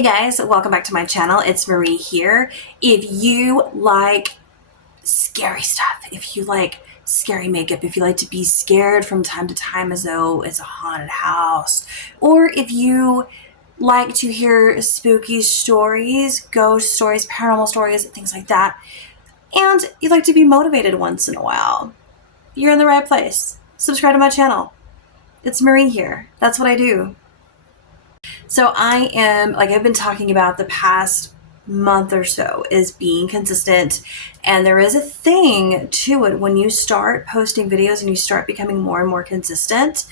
Hey guys, welcome back to my channel. It's Marie here. If you like scary stuff, if you like scary makeup, if you like to be scared from time to time as though it's a haunted house, or if you like to hear spooky stories, ghost stories, paranormal stories, things like that, and you like to be motivated once in a while, you're in the right place. Subscribe to my channel. It's Marie here. That's what I do. So I am, like I've been talking about the past month or so, is being consistent. And there is a thing to it when you start posting videos and you start becoming more and more consistent,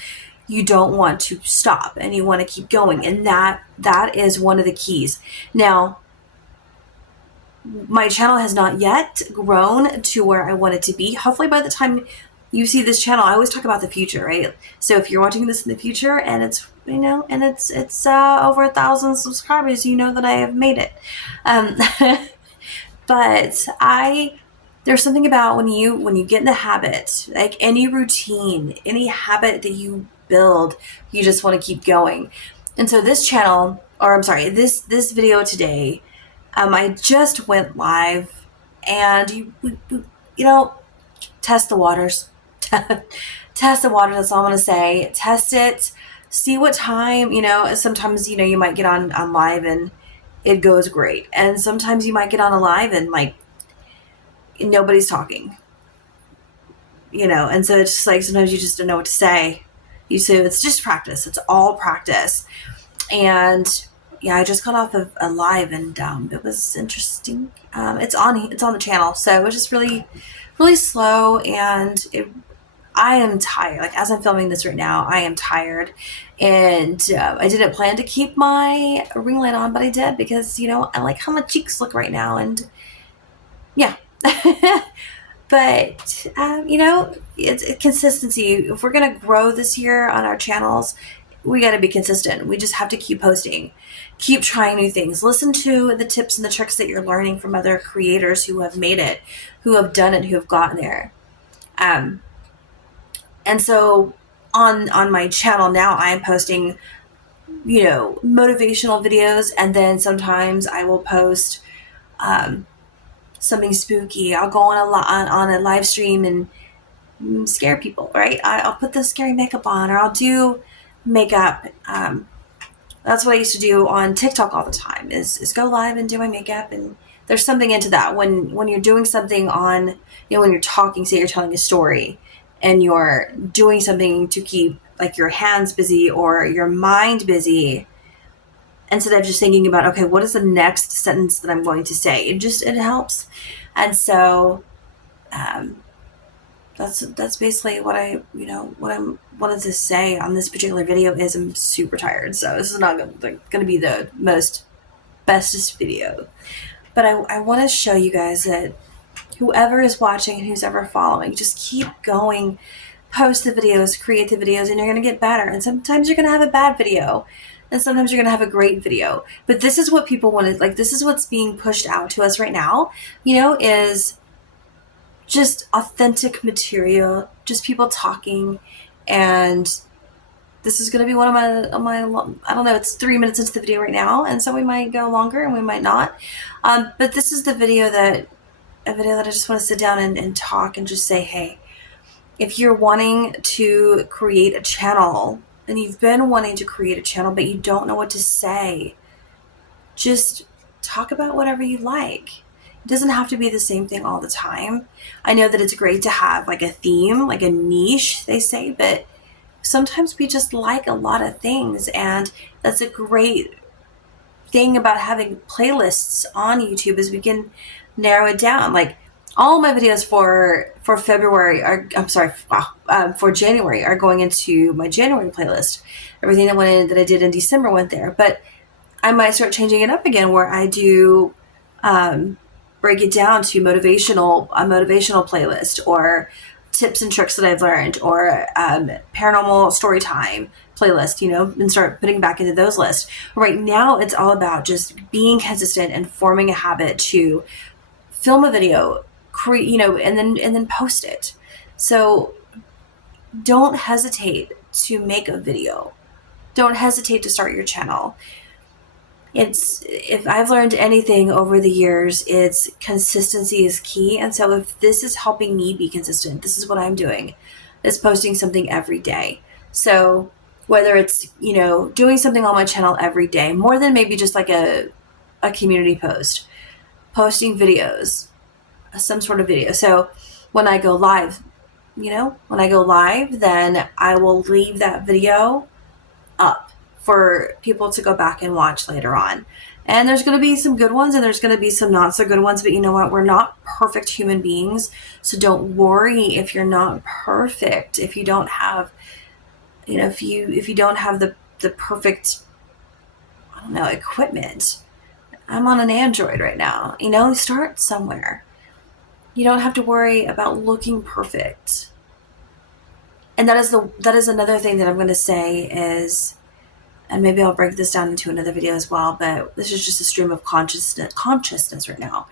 you don't want to stop and you want to keep going. And that is one of the keys. Now, my channel has not yet grown to where I want it to be. Hopefully by the time you see this channel, I always talk about the future, right? So if you're watching this in the future and it's, and it's over 1,000 subscribers, you know that I have made it. But there's something about when you get in the habit, like any routine, any habit that you build, you just want to keep going. And so this channel, or I'm sorry, this video today, I just went live, and you test the waters. Test the water. That's all I'm going to say. Test it. See what time, sometimes, you might get on live and it goes great. And sometimes you might get on a live and like nobody's talking, and so it's just like, sometimes you just don't know what to say. It's just practice. It's all practice. And yeah, I just got off of a live and it was interesting. It's on the channel. So it was just really, really slow, and I am tired. Like, as I'm filming this right now, I am tired. And I didn't plan to keep my ring light on, but I did because, I like how my cheeks look right now. And yeah. But, it's consistency. If we're going to grow this year on our channels, we got to be consistent. We just have to keep posting, keep trying new things, listen to the tips and the tricks that you're learning from other creators who have made it, who have done it, who have gotten there. And so on my channel now, I am posting, motivational videos. And then sometimes I will post, something spooky. I'll go on a live stream and scare people, right? I'll put the scary makeup on, or I'll do makeup. That's what I used to do on TikTok all the time, is go live and do my makeup. And there's something into that when you're doing something on, when you're talking, say you're telling a story and you're doing something to keep like your hands busy or your mind busy, instead of just thinking about, okay, what is the next sentence that I'm going to say? It helps. And so that's basically what I wanted to say on this particular video. Is I'm super tired, so this is not going to be the bestest video, but I want to show you guys that whoever is watching and who's ever following, just keep going, post the videos, create the videos, and you're going to get better. And sometimes you're going to have a bad video, and sometimes you're going to have a great video. But this is what people wanted. Like, this is what's being pushed out to us right now, is just authentic material, just people talking. And this is going to be one of my I don't know, it's 3 minutes into the video right now, and so we might go longer and we might not. But this is a video that I just want to sit down and talk and just say, hey, if you're wanting to create a channel, and you've been wanting to create a channel but you don't know what to say, just talk about whatever you like. It doesn't have to be the same thing all the time. I know that it's great to have like a theme, like a niche, they say, but sometimes we just like a lot of things. And that's a great thing about having playlists on YouTube, is we can narrow it down. Like, all my videos for February for January are going into my January playlist. Everything that I did in December went there. But I might start changing it up again, where I do break it down to a motivational playlist, or tips and tricks that I've learned, or paranormal story time playlist, and start putting back into those lists. Right now, it's all about just being consistent and forming a habit to film a video, create, and then post it. So don't hesitate to make a video. Don't hesitate to start your channel. If I've learned anything over the years, it's consistency is key. And so if this is helping me be consistent, this is what I'm doing, is posting something every day. So whether it's, doing something on my channel every day, more than maybe just like a community post, posting videos, some sort of video. So when I go live, then I will leave that video up for people to go back and watch later on. And there's going to be some good ones and there's going to be some not so good ones, but you know what? We're not perfect human beings. So don't worry if you're not perfect, if you don't have, if you don't have the perfect, I don't know, equipment. I'm on an Android right now. Start somewhere. You don't have to worry about looking perfect. And that is another thing that I'm going to say is, and maybe I'll break this down into another video as well, but this is just a stream of consciousness right now.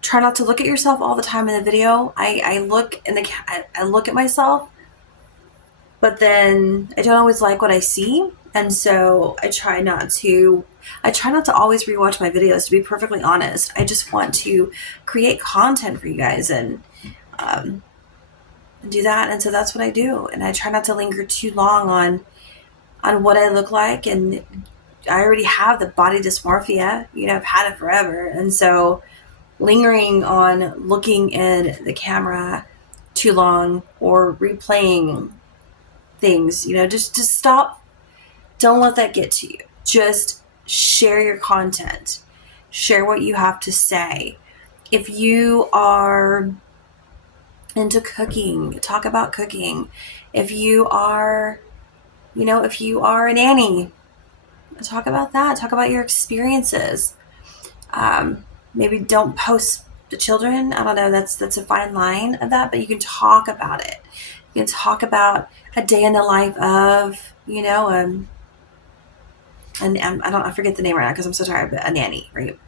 Try not to look at yourself all the time in the video. I look at myself, but then I don't always like what I see, and so I try not to always rewatch my videos, to be perfectly honest. I just want to create content for you guys and do that, and so that's what I do. And I try not to linger too long on what I look like, and I already have the body dysmorphia. I've had it forever, and so lingering on looking in the camera too long or replaying things, just stop. Don't let that get to you. Just share your content. Share what you have to say. If you are into cooking, talk about cooking. If you are, if you are a nanny, talk about that. Talk about your experiences. Maybe don't post the children. I don't know. That's a fine line of that, but you can talk about it. You can talk about a day in the life of, I forget the name right now because I'm so tired, but a nanny, right?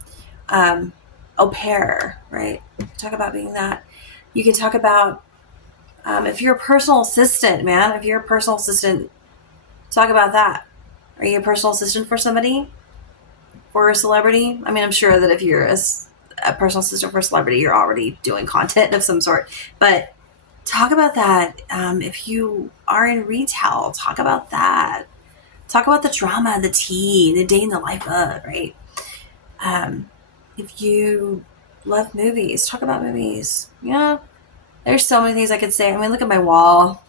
Au pair, right? Talk about being that. You can talk about, if you're a personal assistant, man, talk about that. Are you a personal assistant for somebody? For a celebrity? I mean, I'm sure that if you're a personal assistant for a celebrity, you're already doing content of some sort. But talk about that. If you are in retail, talk about that. Talk about the drama, the tea, the day in the life of, right? If you love movies, talk about movies. There's so many things I could say. I mean, look at my wall.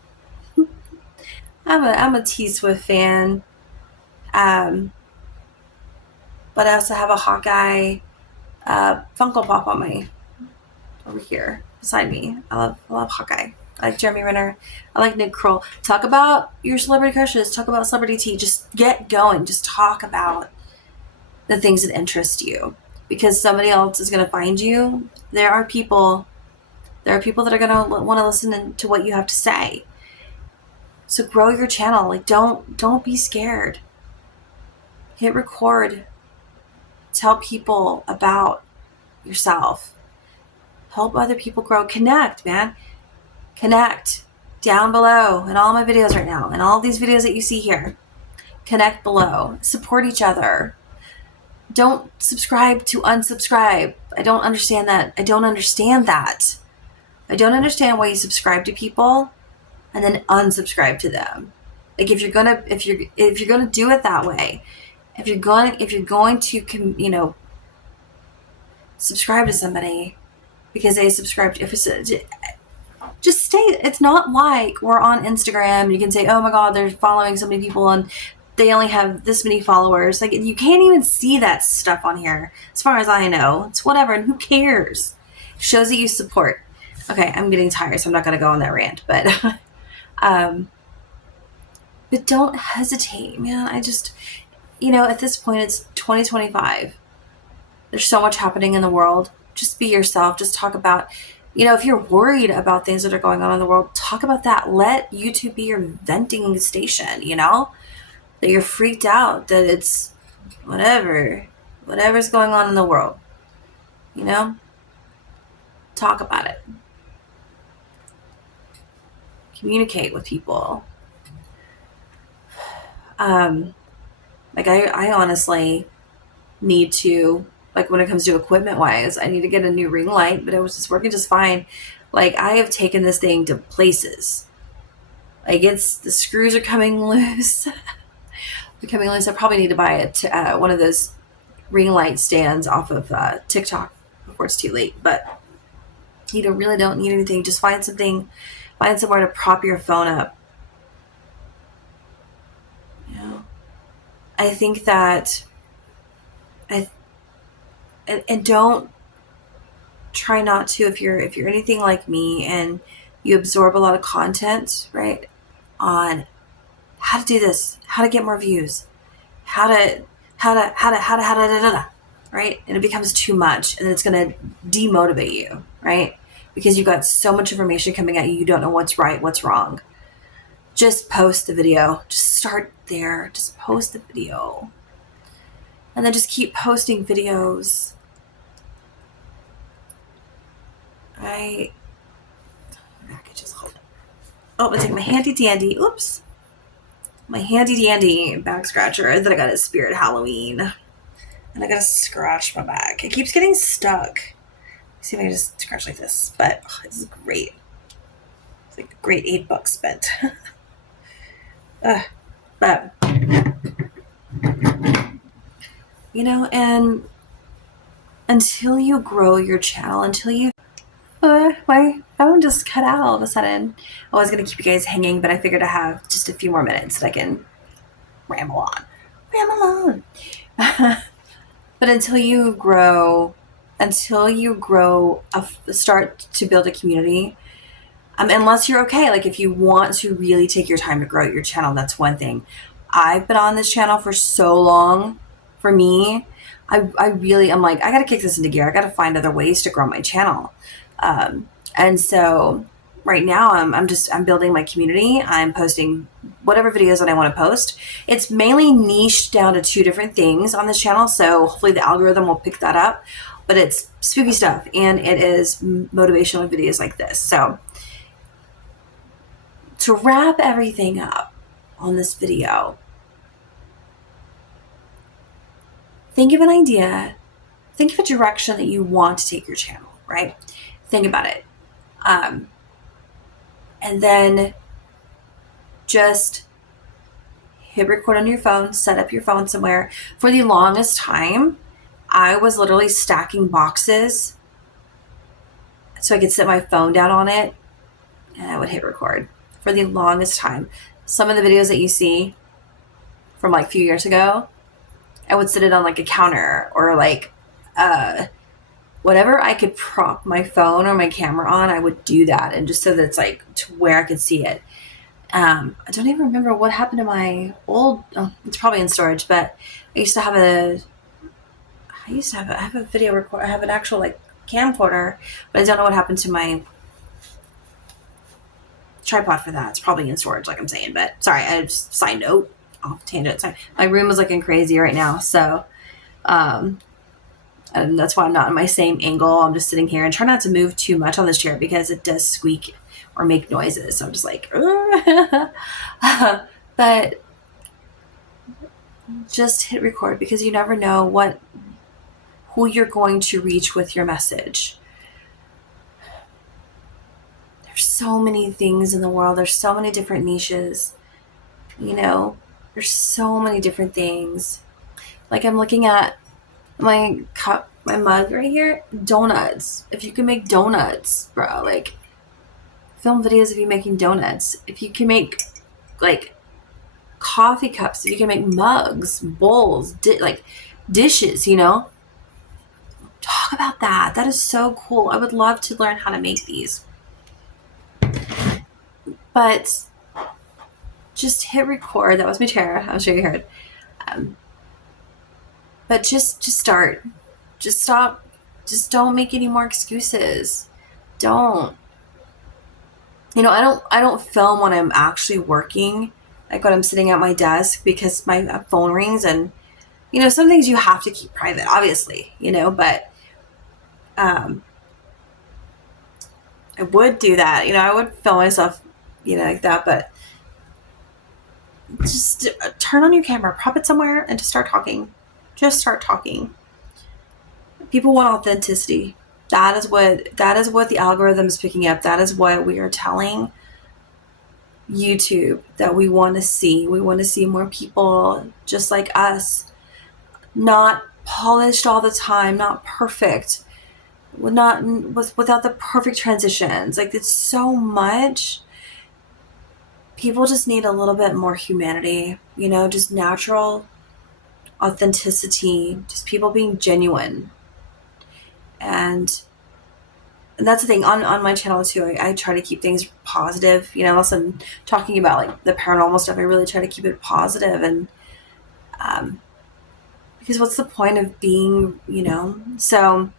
I'm a T Swift fan. But I also have a Hawkeye Funko Pop over here beside me. I love Hawkeye. I like Jeremy Renner. I like Nick Kroll. Talk about your celebrity crushes. Talk about celebrity tea. Just get going. Just talk about the things that interest you, because somebody else is going to find you. There are people that are going to want to listen to what you have to say. So grow your channel. Like, don't be scared. Hit record. Tell people about yourself. Help other people grow. Connect, man. Connect down below in all my videos right now, and all these videos that you see here. Connect below. Support each other. Don't subscribe to unsubscribe. I don't understand that. I don't understand why you subscribe to people and then unsubscribe to them. Like, if you're gonna do it that way, if you're going to subscribe to somebody because they subscribe to, just stay. It's not like we're on Instagram. You can say, oh my God, they're following so many people and they only have this many followers. Like, you can't even see that stuff on here. As far as I know, it's whatever. And who cares? Shows that you support. Okay, I'm getting tired, so I'm not going to go on that rant, but, but don't hesitate, man. I just, at this point, it's 2025. There's so much happening in the world. Just be yourself. Just talk about, if you're worried about things that are going on in the world, talk about that. Let YouTube be your venting station, that you're freaked out, that it's whatever's going on in the world, talk about it. Communicate with people. Like I honestly need to, like when it comes to equipment wise, I need to get a new ring light, but it was just working just fine. Like I have taken this thing to places. Like the screws are coming loose. They're coming loose. I probably need to buy one of those ring light stands off of TikTok before it's too late. But you really don't need anything. Just find somewhere to prop your phone up. You know, I think that I and don't try not to, if you're anything like me and you absorb a lot of content, right, on how to do this, how to get more views, how to right, and it becomes too much, and it's going to demotivate you, right, because you've got so much information coming at you, you don't know what's right, what's wrong. Just post the video. Just start there. Just post the video, and then just keep posting videos. I could just hold it. Oh, I'm gonna take my handy dandy. Oops. My handy dandy back scratcher that I got at Spirit Halloween. And I gotta scratch my back. It keeps getting stuck. Let's see if I can just scratch like this. But this is great. It's like a great $8 spent. But and until you grow your channel, until you my phone just cut out all of a sudden. I was going to keep you guys hanging, but I figured I have just a few more minutes that I can ramble on. But until you grow, start to build a community, unless you're okay, like if you want to really take your time to grow your channel, that's one thing. I've been on this channel for so long. For me, I really am like, I got to kick this into gear. I got to find other ways to grow my channel. And so right now I'm building my community. I'm posting whatever videos that I want to post. It's mainly niched down to 2 different things on this channel. So hopefully the algorithm will pick that up, but it's spooky stuff and it is motivational videos like this. So to wrap everything up on this video, think of an idea, think of a direction that you want to take your channel, right? Think about it. And then just hit record on your phone, set up your phone somewhere. For the longest time, I was literally stacking boxes so I could set my phone down on it and I would hit record for the longest time. Some of the videos that you see from like a few years ago, I would sit it on like a counter or like whatever I could prop my phone or my camera on, I would do that. And just so that it's like to where I could see it. I don't even remember what happened to my old, it's probably in storage, but I have a video record. I have an actual like camcorder, but I don't know what happened to my tripod for that. It's probably in storage, like I'm saying, but sorry, I just side note off tangent. Sorry. My room is looking crazy right now. So, and that's why I'm not in my same angle. I'm just sitting here and try not to move too much on this chair because it does squeak or make noises. So I'm just like, but just hit record because you never know who you're going to reach with your message. There's so many things in the world. There's so many different niches, there's so many different things. Like I'm looking at my cup, my mug right here, donuts. If you can make donuts, bro, like film videos of you making donuts. If you can make like coffee cups, if you can make mugs, bowls, dishes, talk about that. That is so cool. I would love to learn how to make these. But just hit record. That was my chair. I'm sure you heard. But just start. Just stop. Just don't make any more excuses. Don't. I don't film when I'm actually working, like when I'm sitting at my desk, because my phone rings and, some things you have to keep private, obviously, but I would do that. I would film myself, like that, but just turn on your camera, prop it somewhere, and just start talking. Just start talking. People want authenticity. That is what the algorithm is picking up. That is what we are telling YouTube that we want to see. We want to see more people just like us, not polished all the time, not perfect, without the perfect transitions. Like, it's so much. People just need a little bit more humanity, just natural authenticity, just people being genuine. And that's the thing on my channel too. I try to keep things positive, unless I'm talking about like the paranormal stuff. I really try to keep it positive, and because what's the point of being, so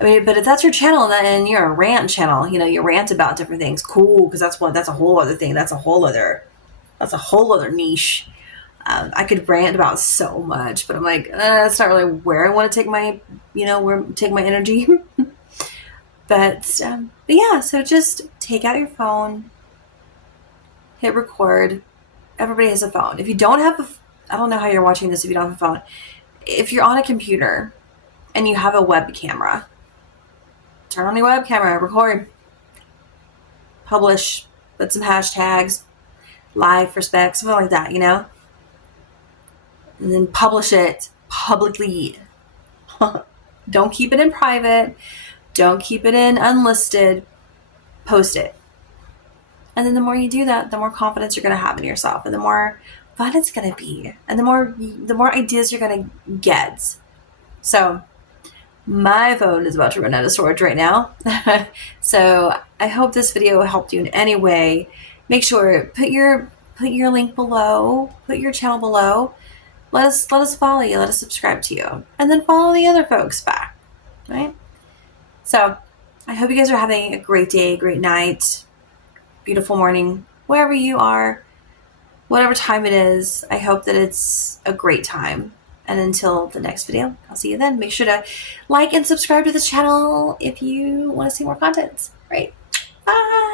I mean, but if that's your channel and you're a rant channel, you rant about different things, cool, because that's a whole other thing. That's a whole other niche. I could rant about so much, but I'm like, that's not really where I want to take my, take my energy. But yeah, so just take out your phone, hit record. Everybody has a phone. If you don't have I don't know how you're watching this if you don't have a phone. If you're on a computer and you have a web camera, turn on your web camera, record, publish, put some hashtags, live for spec, something like that, and then publish it publicly. Don't keep it in private. Don't keep it in unlisted. Post it. And then the more you do that, the more confidence you're going to have in yourself, and the more fun it's going to be, and the more ideas you're going to get. So my phone is about to run out of storage right now. So I hope this video helped you in any way. Make sure, put your link below, put your channel below. Let us follow you, let us subscribe to you, and then follow the other folks back, right? So I hope you guys are having a great day, great night, beautiful morning, wherever you are, whatever time it is. I hope that it's a great time. And until the next video, I'll see you then. Make sure to like and subscribe to the channel if you want to see more content. Right? Bye!